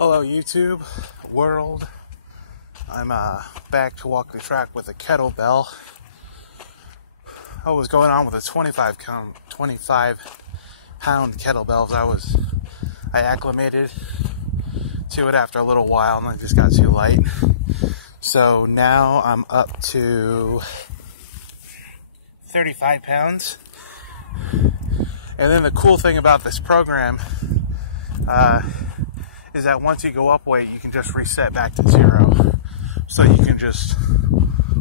Hello YouTube world. I'm back to walk the track with a kettlebell. I was going on with a 25 pound kettlebells. I acclimated to it after a little while and it just got too light. So now I'm up to 35 pounds. And then the cool thing about this program is that once you go up weight, you can just reset back to zero. So you can just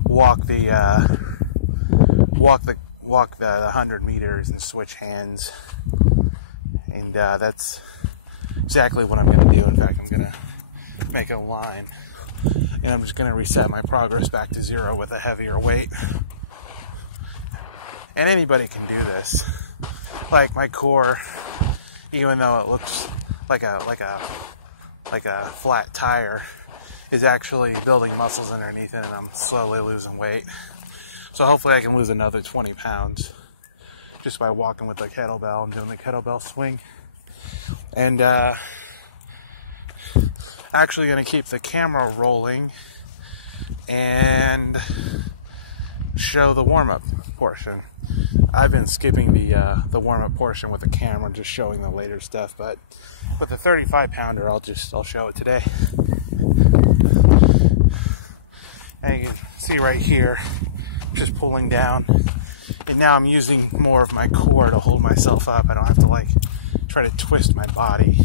walk the 100 meters and switch hands. And that's exactly what I'm going to do. In fact, I'm going to make a line. And I'm just going to reset my progress back to zero with a heavier weight. And anybody can do this. Like my core, even though it looks like a flat tire, is actually building muscles underneath it, and I'm slowly losing weight. So hopefully I can lose another 20 pounds just by walking with the kettlebell and doing the kettlebell swing. And actually going to keep the camera rolling and show the warm-up portion. I've been skipping the warm-up portion with the camera, just showing the later stuff, but with the 35 pounder I'll show it today. And you can see right here, just pulling down, and now I'm using more of my core to hold myself up. I don't have to try to twist my body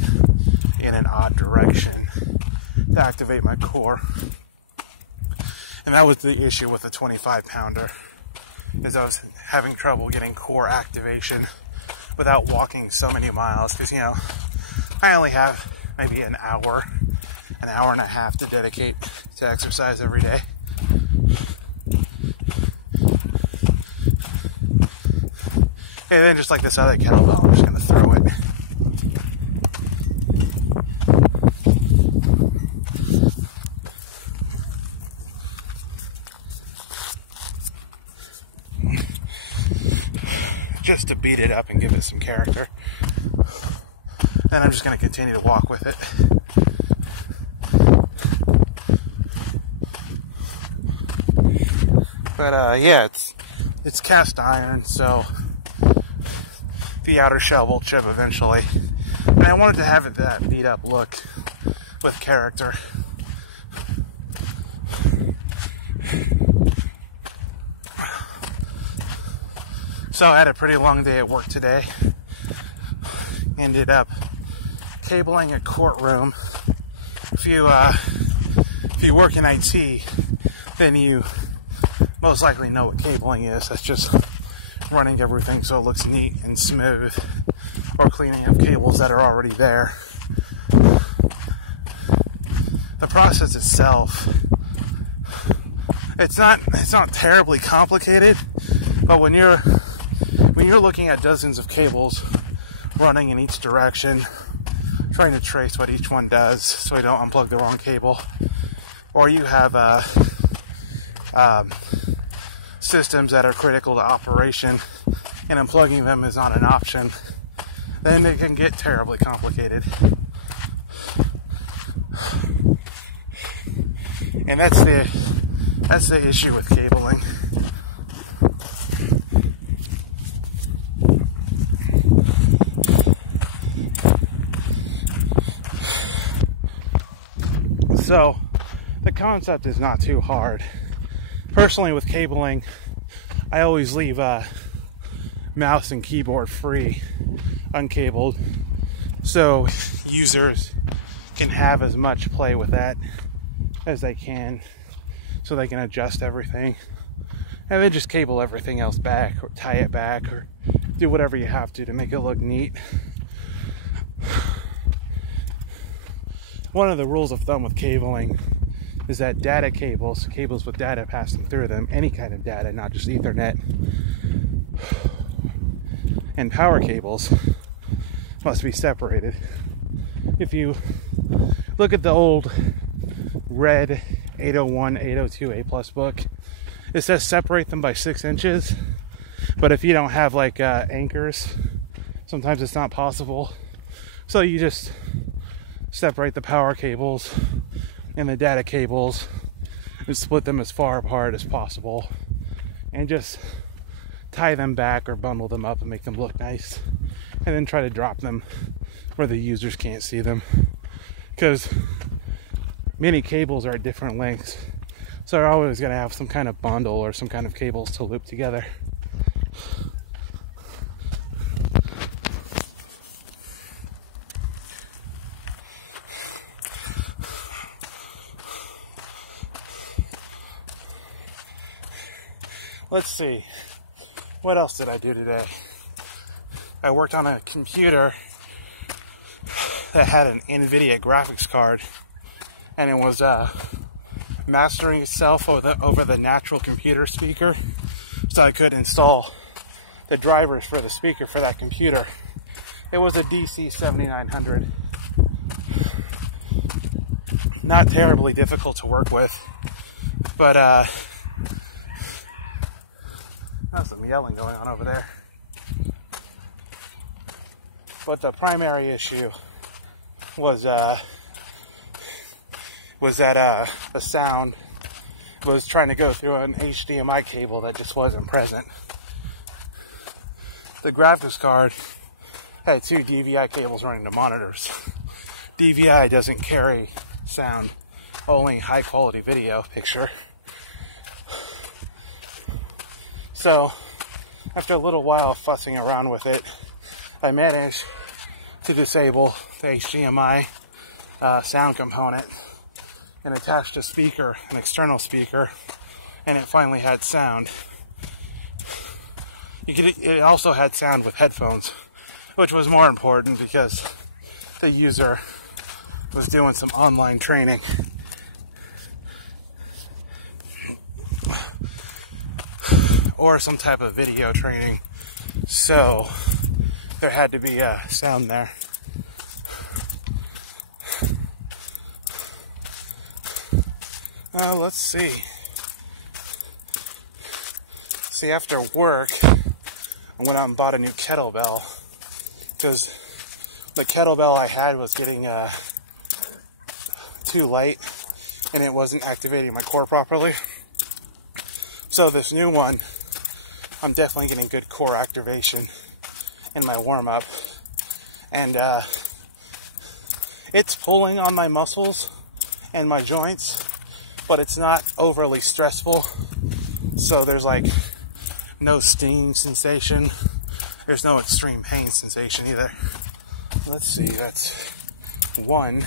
in an odd direction to activate my core. And that was the issue with the 25 pounder, is I was having trouble getting core activation without walking so many miles, because I only have maybe an hour and a half to dedicate to exercise every day. And then just like this other kettlebell, I'm just going to throw it. Just to beat it up and give it some character. And I'm just going to continue to walk with it. But yeah, it's cast iron, so the outer shell will chip eventually. And I wanted to have it that beat up look with character. So I had a pretty long day at work today. Ended up cabling a courtroom. If you work in IT, then you most likely know what cabling is. That's just running everything so it looks neat and smooth, or cleaning up cables that are already there. The process itself, it's not terribly complicated, but when you're looking at dozens of cables running in each direction, trying to trace what each one does so you don't unplug the wrong cable, or you have systems that are critical to operation and unplugging them is not an option, then it can get terribly complicated. And that's the issue with cabling. So the concept is not too hard. Personally, with cabling, I always leave mouse and keyboard free, uncabled, so users can have as much play with that as they can, so they can adjust everything, and then just cable everything else back, or tie it back, or do whatever you have to make it look neat. One of the rules of thumb with cabling is that data cables with data passing through them, any kind of data, not just Ethernet, and power cables must be separated. If you look at the old red 801, 802 A+ book, it says separate them by 6 inches, but if you don't have anchors, sometimes it's not possible. So you just separate the power cables and the data cables and split them as far apart as possible, and just tie them back or bundle them up and make them look nice, and then try to drop them where the users can't see them, because many cables are at different lengths, so they're always going to have some kind of bundle or some kind of cables to loop together. Let's see, what else did I do today? I worked on a computer that had an NVIDIA graphics card, and it was mastering itself over the natural computer speaker, so I could install the drivers for the speaker for that computer. It was a DC 7900. Not terribly difficult to work with, but there's some yelling going on over there. But the primary issue was that the sound was trying to go through an HDMI cable that just wasn't present. The graphics card had 2 DVI cables running to monitors. DVI doesn't carry sound, only high quality video picture. So after a little while of fussing around with it, I managed to disable the HDMI sound component and attached a speaker, an external speaker, and it finally had sound. It also had sound with headphones, which was more important because the user was doing some online training. Or some type of video training, so there had to be sound there. Let's see. After work, I went out and bought a new kettlebell, because the kettlebell I had was getting too light and it wasn't activating my core properly. So this new one, I'm definitely getting good core activation in my warm-up, and it's pulling on my muscles and my joints, but it's not overly stressful, so there's like no sting sensation, there's no extreme pain sensation either. Let's see, that's 1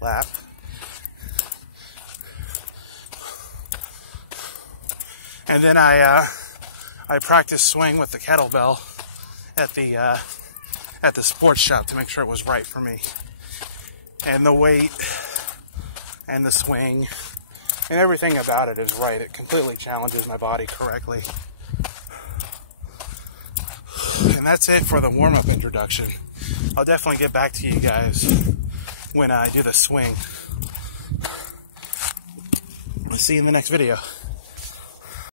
lap. And then I practiced swing with the kettlebell at the sports shop to make sure it was right for me. And the weight and the swing and everything about it is right. It completely challenges my body correctly. And that's it for the warm-up introduction. I'll definitely get back to you guys when I do the swing. See you in the next video.